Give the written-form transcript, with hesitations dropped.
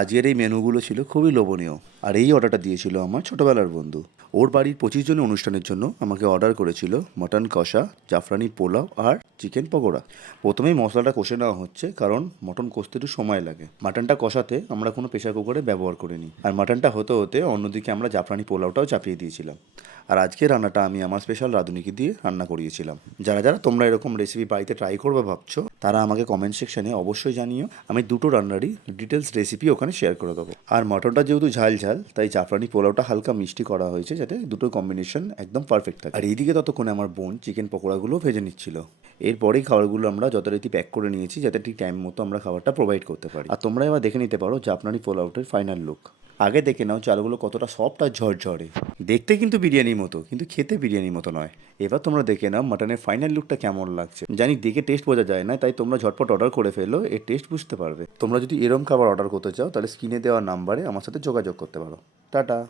আজকের এই মেনুগুলো ছিল খুবই লোভনীয়। আর এই অর্ডারটা দিয়েছিল আমার ছোটোবেলার বন্ধু। ওর বাড়ির 25 জনের অনুষ্ঠানের জন্য আমাকে অর্ডার করেছিল মটন কষা, জাফরানি পোলাও আর চিকেন পকোড়া। প্রথমেই মশলাটা কষে নেওয়া হচ্ছে, কারণ মটন কষতে একটু সময় লাগে। মাটনটা কষাতে আমরা কোনো প্রেশার কুকারে ব্যবহার করিনি। আর মাটনটা হতে হতে অন্যদিকে আমরা জাফরানি পোলাওটাও চাপিয়ে দিয়েছিলাম। আর আজকের রান্নাটা আমি আমার স্পেশাল রাঁধুনিকে দিয়ে রান্না করিয়েছিলাম। যারা যারা তোমরা এরকম রেসিপি বাড়িতে ট্রাই করবে ভাবছো, তারা আমাকে কমেন্ট সেকশনে অবশ্যই জানিও। আমি দুটো রান্নারই ডিটেলস রেসিপি ওখানে শেয়ার করে দেবো। আর মটনটা যেহেতু ঝাল ঝাল, তাই জাফরানি পোলাওটা হালকা মিষ্টি করা হয়েছে, যাতে দুটোর কম্বিনেশন একদম পারফেক্ট থাকে। আর এইদিকে ততক্ষণে আমার বোন চিকেন পকোড়াগুলো ভেজে নিচ্ছিল। এরপরেই খাবারগুলো আমরা যথারীতি প্যাক করে নিয়েছি, যাতে ঠিক টাইম মতো আমরা খাবারটা প্রোভাইড করতে পারি। আর তোমরা এবার দেখে নিতে পারো জাফরানি পোলাওটের ফাইনাল লুক। আগে দেখে নাও চালগুলো কতটা সফট আর ঝরঝরে। দেখতে কিন্তু বিরিয়ানির মতো, কিন্তু খেতে বিরিয়ানির মতো নয়। এবার তোমরা দেখে নাও মাটনের ফাইনাল লুকটা কেমন লাগছে। জানি দেখে টেস্ট বোঝা যায় না, তাই তোমরা ঝটপট অর্ডার করে ফেলো, এর টেস্ট বুঝতে পারবে। তোমরা যদি এরম খাবার অর্ডার করতে চাও, তাহলে স্ক্রিনে দেওয়া নাম্বারে আমার সাথে যোগাযোগ করতে পারো। টাটা।